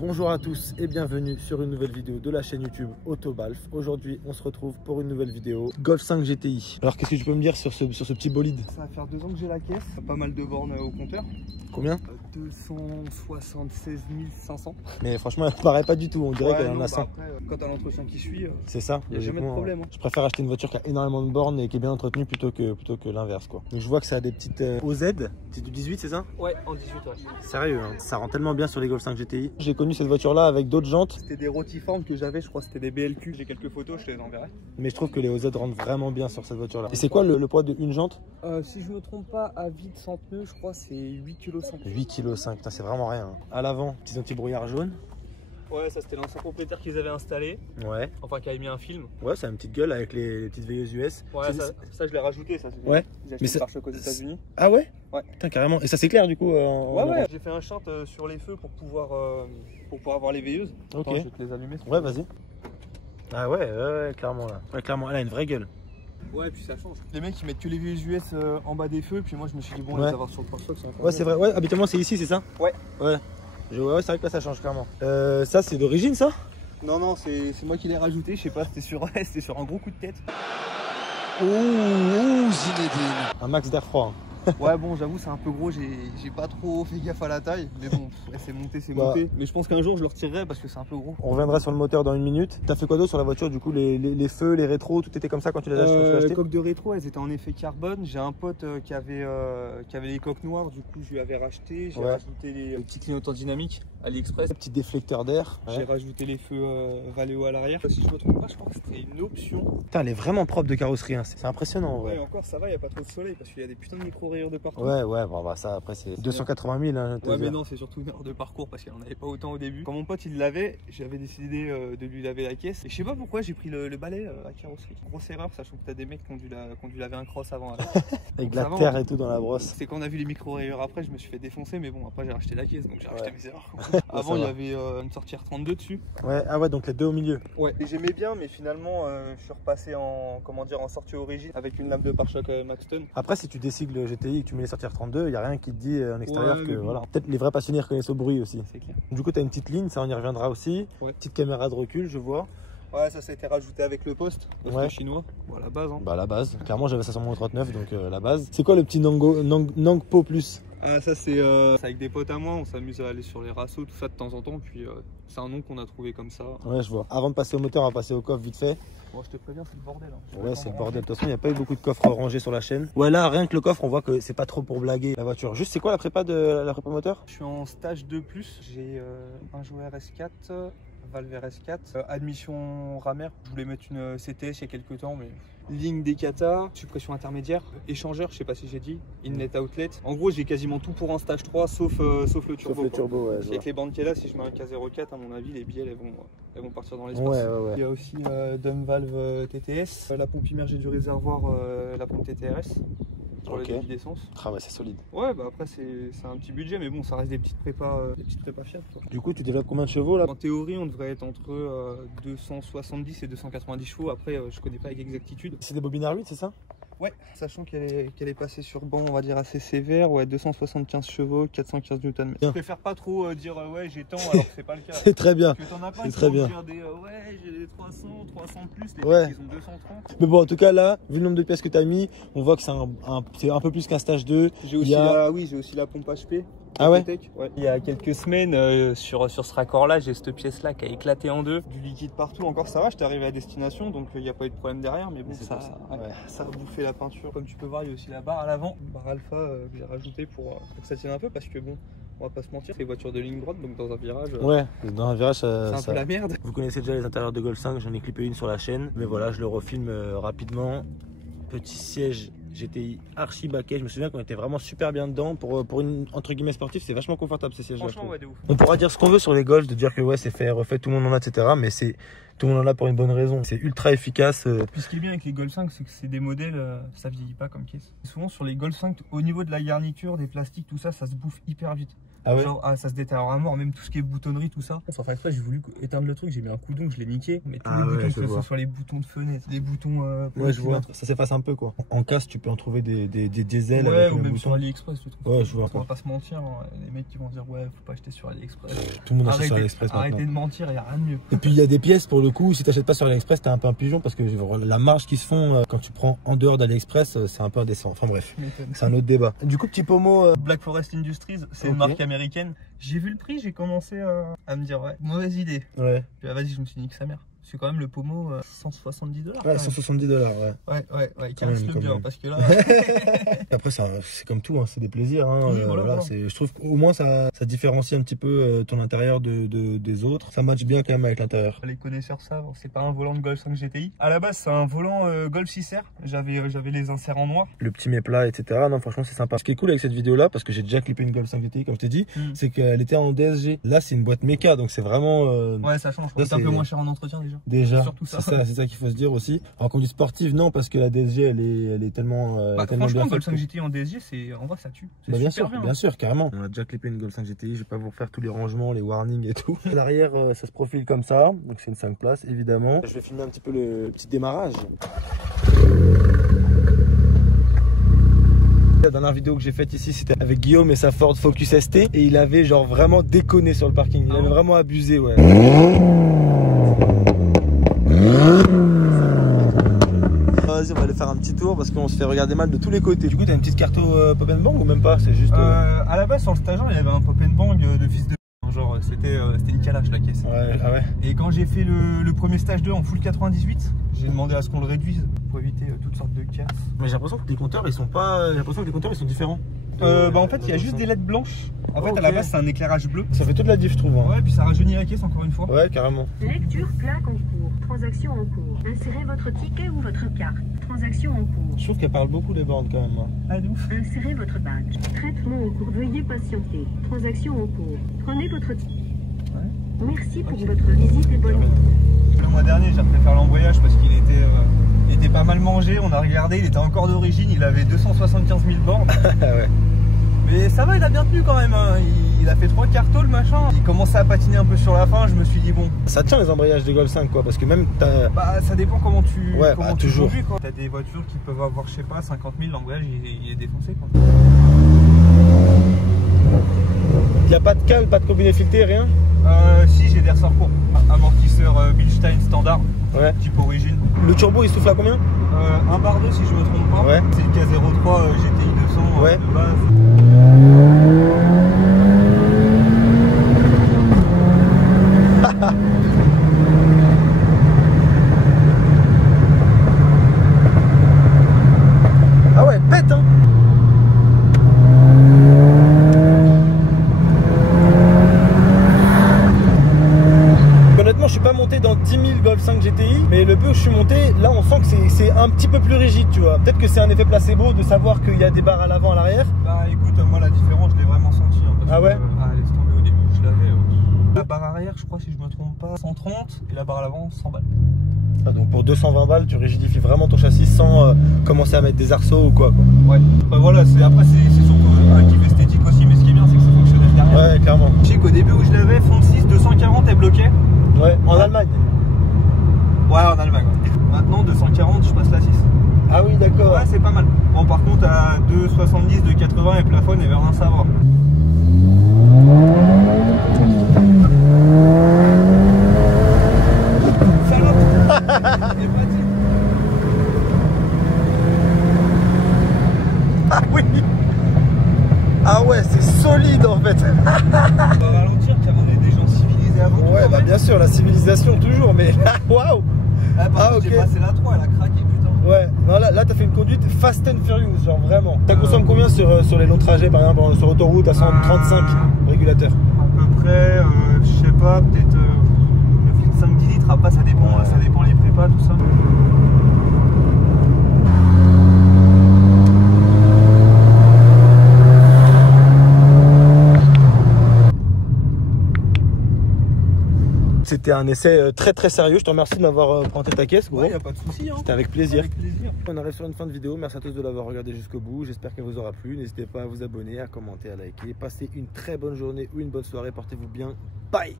Bonjour à tous et bienvenue sur une nouvelle vidéo de la chaîne YouTube Autobalf. Aujourd'hui on se retrouve pour une nouvelle vidéo Golf 5 GTI. Alors qu'est-ce que tu peux me dire sur ce petit bolide? Ça va faire 2 ans que j'ai la caisse, pas mal de bornes au compteur. Combien? 276 500. Mais franchement elle paraît pas du tout, on dirait qu'elle en a 100. Après, quand t'as l'entretien qui suit, c'est ça, il n'y a jamais de problème. Je préfère acheter une voiture qui a énormément de bornes et qui est bien entretenue plutôt que l'inverse quoi. Donc je vois que ça a des petites OZ, c'est du 18 c'est ça? Ouais, en 18 ouais. Sérieux hein, ça rend tellement bien sur les Golf 5 GTI. J'ai connu cette voiture là avec d'autres jantes. C'était des rotiformes que j'avais, je crois que c'était des BLQ. J'ai quelques photos, je te les enverrai. Mais je trouve que les OZ rendent vraiment bien sur cette voiture là. Et c'est quoi le poids de une jante? Si je me trompe pas, à vide sans pneu, je crois c'est 8,5 kg. 8,5 kg, c'est vraiment rien. À l'avant, petit anti-brouillard jaune. Ouais, ça c'était l'ancien propriétaire qu'ils avaient installé. Ouais. Enfin, qui avait mis un film. Ouais, ça a une petite gueule avec les petites veilleuses US. Ouais, ça je l'ai rajouté, ça. Ouais. J'ai acheté le pare-choc aux États-Unis. Ah ouais? Ouais. Putain, carrément. Et ça s'éclaire du coup ouais. J'ai fait un chante sur les feux pour pouvoir avoir les veilleuses. Ok. Attends, je vais te les allumer. Ouais, vas-y. Ah ouais, clairement là. Ouais, clairement, elle a une vraie gueule. Ouais, puis ça change. Les mecs ils mettent que les veilleuses US en bas des feux, puis moi je me suis dit bon, ouais. les avoir sur le pare-choc, c'est encore ouais, c'est vrai. Ouais, habituellement c'est ici, c'est ça? Ouais. Ouais. Ouais, c'est vrai que là ça change clairement. Ça, c'est d'origine ça? Non, c'est moi qui l'ai rajouté, je sais pas, c'était sur un gros coup de tête. Ouh, Zinedine. Un max d'air froid. Ouais, bon, j'avoue, c'est un peu gros, j'ai pas trop fait gaffe à la taille, mais bon, c'est monté, c'est monté. Mais je pense qu'un jour je le retirerai parce que c'est un peu gros. On reviendra sur le moteur dans une minute. T'as fait quoi d'autre sur la voiture? Du coup, les feux, les rétros, tout était comme ça quand tu les as achetés? Les coques de rétro, elles étaient en effet carbone. J'ai un pote qui avait les coques noires, du coup, je lui avais racheté. J'ai rajouté les petits clignotants dynamiques AliExpress. Petit déflecteur d'air. J'ai rajouté les feux Valeo à l'arrière. Si je me trompe pas, je crois que c'était une option. Putain, elle est vraiment propre de carrosserie, hein. C'est impressionnant en vrai. Ouais, encore ça va, il n'y a pas trop de soleil parce qu'il y a des putains de micro-rayures de partout. Ouais, bon, bah ça après c'est 280 000. Hein, ouais, mais non, c'est surtout une heure de parcours parce qu'il n'y en avait pas autant au début. Quand mon pote il l'avait, j'avais décidé de lui laver la caisse. Et je sais pas pourquoi j'ai pris le balai à carrosserie. Grosse erreur, sachant que t'as des mecs qui ont dû laver un cross avant. Avec de la terre et tout dans la brosse. C'est quand on a vu les micro-rayures après, je me suis fait défoncer, mais bon, après j'ai racheté la caisse donc j'ai racheté mes erreurs. Avant il y avait une sortie R32 dessus. Ouais, ah ouais, donc les deux au milieu. Ouais, et j'aimais bien, mais finalement je suis repassé en sortie origine avec une lame de pare-choc Maxton. Après, si tu décigles le GTI et que tu mets les sorties R32, il n'y a rien qui te dit en extérieur que voilà. Peut-être les vrais passionnés reconnaissent au bruit aussi. C'est clair. Du coup, tu as une petite ligne, ça on y reviendra aussi. Ouais. Petite caméra de recul, je vois. Ouais, ça a été rajouté avec le poste chinois. Bon, à la base. Hein. Bah, à la base. Clairement, j'avais ça sur mon 39, donc la base. C'est quoi le petit Nangpo Plus? Ah, ça, c'est avec des potes à moi. On s'amuse à aller sur les rassos, tout ça de temps en temps. Puis, c'est un nom qu'on a trouvé comme ça. Ouais, je vois. Avant de passer au moteur, on va passer au coffre vite fait. Bon, je te préviens, c'est le bordel. Hein. Ouais, c'est le bordel. De toute façon, il n'y a pas eu beaucoup de coffres rangés sur la chaîne. Ouais, là, rien que le coffre, on voit que c'est pas trop pour blaguer la voiture. Juste, c'est quoi la prépa moteur? Je suis en stage 2+. J'ai un jouet RS4. Valve RS4, admission ramère. Je voulais mettre une CTS il y a quelques temps, mais ligne des kata, suppression intermédiaire, échangeur, je sais pas si j'ai dit, inlet outlet. En gros, j'ai quasiment tout pour un stage 3 sauf le turbo. Sauf le turbo, ouais. Avec les bandes qu'il y a là, si je mets un K04, à mon avis, les billes elles vont partir dans l'espace. Ouais. Il y a aussi dump valve TTS, la pompe immergée du réservoir, la pompe TTRS. Pour le débit d'essence. Ah ouais, c'est solide. Ouais, bah après c'est un petit budget, mais bon, ça reste des petites prépas fiables. Du coup, tu développes combien de chevaux là? En théorie, on devrait être entre 270 et 290 chevaux. Après, je connais pas avec exactitude. C'est des bobines R8, c'est ça? Ouais, sachant qu'elle est passée sur banc, on va dire assez sévère, ouais, 275 chevaux, 415 Nm. Je préfère pas trop dire ouais j'ai tant alors que c'est pas le cas. C'est très bien. Parce que t'en as pas qui vont dire des ouais j'ai des 300 plus, les mecs ils ont 230. Mais bon en tout cas là, vu le nombre de pièces que tu as mis, on voit que c'est un peu plus qu'un stage 2. J'ai aussi la pompe HP. Ah ouais, ouais. Il y a quelques semaines, sur ce raccord-là, j'ai cette pièce-là qui a éclaté en deux. Du liquide partout, encore ça va, j'étais arrivé à destination, donc il n'y a pas eu de problème derrière. Mais bon, ça a bouffé la peinture. Comme tu peux voir, il y a aussi la barre à l'avant, barre alpha que j'ai rajouté pour que ça tienne un peu, parce que bon, on va pas se mentir, c'est les voitures de ligne droite, donc dans un virage... ouais, dans un virage, c'est un peu la merde. Vous connaissez déjà les intérieurs de Golf 5, j'en ai clippé une sur la chaîne. Mais voilà, je le refilme rapidement. Petit siège GTI archi baquet, je me souviens qu'on était vraiment super bien dedans pour une entre guillemets sportive, c'est vachement confortable ces sièges. Franchement, ouais, de ouf. On pourra dire ce qu'on veut sur les Golf, de dire que ouais c'est fait refait, tout le monde en a, etc. Mais c'est tout le monde en a pour une bonne raison. C'est ultra efficace. Puis ce qui est bien avec les Golf 5, c'est que c'est des modèles, ça vieillit pas comme caisse. Souvent sur les Golf 5, au niveau de la garniture, des plastiques, tout ça, ça se bouffe hyper vite. Ah ouais. Genre, ça se détériore à mort, même tout ce qui est boutonnerie, tout ça. Sans faire exprès, j'ai voulu éteindre le truc, j'ai mis un coup d'ongle, je l'ai niqué. Mais tous les boutons, que ce soit les boutons de fenêtre, les boutons. Ouais, je vois. Ça s'efface un peu quoi. En casse, tu peux en trouver des diesels. Ouais, avec ou même bouton. sur AliExpress, tu trouves. Ouais, je vois. On va pas se mentir, hein, les mecs qui vont dire ouais, faut pas acheter sur AliExpress. Tout le monde achète sur AliExpress maintenant. Arrêtez de mentir, il y a rien de mieux. Et puis il y a des pièces pour le coup, si t'achètes pas sur AliExpress, t'es un peu un pigeon parce que la marge qui se font quand tu prends en dehors d'AliExpress, c'est un peu indécent. Enfin bref, c'est un autre débat. Du coup, petit pommeau. Black Forest Industries, c'est une marque américaine. J'ai vu le prix, j'ai commencé à me dire ouais, mauvaise idée. Ouais. Puis vas-y, je me suis dit que sa mère. C'est quand même le pommeau $170. Ouais, $170, ouais. Ouais, casse-le bien parce que là. Après, c'est comme tout, hein, c'est des plaisirs. Hein, oui, voilà. Je trouve qu'au moins ça différencie un petit peu ton intérieur des autres. Ça match bien quand même avec l'intérieur. Les connaisseurs savent, c'est pas un volant de Golf 5 GTI. À la base, c'est un volant Golf 6R. J'avais les inserts en noir. Le petit méplat, etc. Non, franchement, c'est sympa. Ce qui est cool avec cette vidéo là, parce que j'ai déjà clippé une Golf 5 GTI, comme je t'ai dit, c'est qu'elle était en DSG. Là, c'est une boîte méca, donc c'est vraiment. Ouais, ça change. C'est un peu moins cher en entretien déjà. Déjà, c'est ça qu'il faut se dire aussi. Alors conduite sportive, non, parce que la DSG elle est tellement, tellement franchement, bien Golf 5 GTI en DSG, en vrai ça tue. Bah, bien sûr, carrément. On a déjà clippé une Golf 5 GTI, je vais pas vous refaire tous les rangements, les warnings et tout. L'arrière, ça se profile comme ça, donc c'est une 5 places évidemment. Je vais filmer un petit peu le petit démarrage. La dernière vidéo que j'ai faite ici, c'était avec Guillaume et sa Ford Focus ST, et il avait genre vraiment déconné sur le parking. Il avait vraiment abusé, ouais. Vas-y, on va aller faire un petit tour parce qu'on se fait regarder mal de tous les côtés. Du coup, t'as une petite carte pop and bang ou même pas? C'est juste. À la base, sur le stagiaire, il y avait un pop and bang de fils de. Genre, c'était une calache la caisse. Ouais, ah ouais. Et quand j'ai fait le premier stage 2 en full 98, j'ai demandé à ce qu'on le réduise pour éviter toutes sortes de casses. Mais j'ai l'impression que les compteurs ils sont pas. J'ai l'impression que les compteurs ils sont différents. En fait, il y a juste des LED blanches. En fait, à la base, c'est un éclairage bleu. Ça fait toute la diff, je trouve. Hein. Ouais, puis ça rajeunit la caisse encore une fois. Ouais, carrément. Lecture plaque en cours. Transaction en cours. Insérez votre ticket ou votre carte. Transaction en cours. Je trouve qu'elle parle beaucoup les bornes quand même. Hein. Ah, de ouf. Insérez votre badge. Traitement en cours. Veuillez patienter. Transaction en cours. Prenez votre ticket. Ouais. Merci pour votre visite et bonne route. Le mois dernier, j'ai refait faire l'embrayage parce qu'il était pas mal mangé. On a regardé, il était encore d'origine. Il avait 275 000 bornes. Ouais. Mais ça va, il a bien tenu quand même. Hein. Il a fait 3 cartos le machin. Il commençait à patiner un peu sur la fin. Je me suis dit bon. Ça tient les embrayages des Golf 5 quoi, parce que même t'as. Bah ça dépend comment tu. Ouais, comment tu toujours. T'as des voitures qui peuvent avoir, je sais pas, 50 000. L'embrayage il est défoncé quoi. Il n'y a pas de cale, pas de combiné fileté, rien? Si, j'ai des ressorts courts. Amortisseur Bilstein standard. Ouais. Type origine. Le turbo il souffle à combien? 1 bar 2 si je me trompe pas. Ouais. C'est le K03 GTI 200 ouais. de base. Ah ouais, pète hein. Honnêtement, je suis pas monté dans 10 000 Golf 5 GTI, mais le peu où je suis monté, là on sent que c'est un petit peu plus rigide, tu vois. Peut-être que c'est un effet placebo de savoir qu'il y a des barres à l'avant, à l'arrière. Bah écoute, moi la différence, je l'ai vraiment senti. Hein, parce ah ouais que, laisse tomber au début, je l'avais. La barre arrière, je crois, si je me trompe pas, 130 et la barre à l'avant, 100 balles. Ah, donc pour 220 balles, tu rigidifies vraiment ton châssis sans commencer à mettre des arceaux ou quoi. Ouais, voilà, après c'est surtout un kiff esthétique aussi, mais ce qui est bien, c'est que c'est fonctionnel derrière. Ouais, clairement. Je sais qu'au début où je l'avais, fond 6 240 est bloqué. Ouais, en Allemagne. Ouais, en Allemagne. Ouais. Maintenant, 240, je passe la 6. Ah oui, d'accord. Ouais, c'est pas mal. Bon, par contre, à 270, 280 et plafonne et vers un savoir. Ah oui. Ah ouais, c'est solide en fait. On va ralentir car on est des gens civilisés avant tout. Ouais, bah bien sûr, la civilisation toujours, mais là, waouh. Ah, ok. J'ai passé la 3, elle a craqué, putain. Ouais, non, là t'as fait une conduite Fast and Furious, genre vraiment. Ça consomme combien sur les longs trajets, par exemple, sur autoroute à 135 régulateurs? À peu près, je sais pas, peut-être le fil de 5-10 litres, après ça dépend les prépas, tout ça. c'était un essai très très sérieux. Je te remercie de m'avoir prêté ta caisse, gros. Ouais, y a pas de souci. Hein. C'était avec plaisir. Avec plaisir. On arrive sur une fin de vidéo. Merci à tous de l'avoir regardé jusqu'au bout. J'espère qu'elle vous aura plu. N'hésitez pas à vous abonner, à commenter, à liker. Passez une très bonne journée ou une bonne soirée. Portez-vous bien. Bye.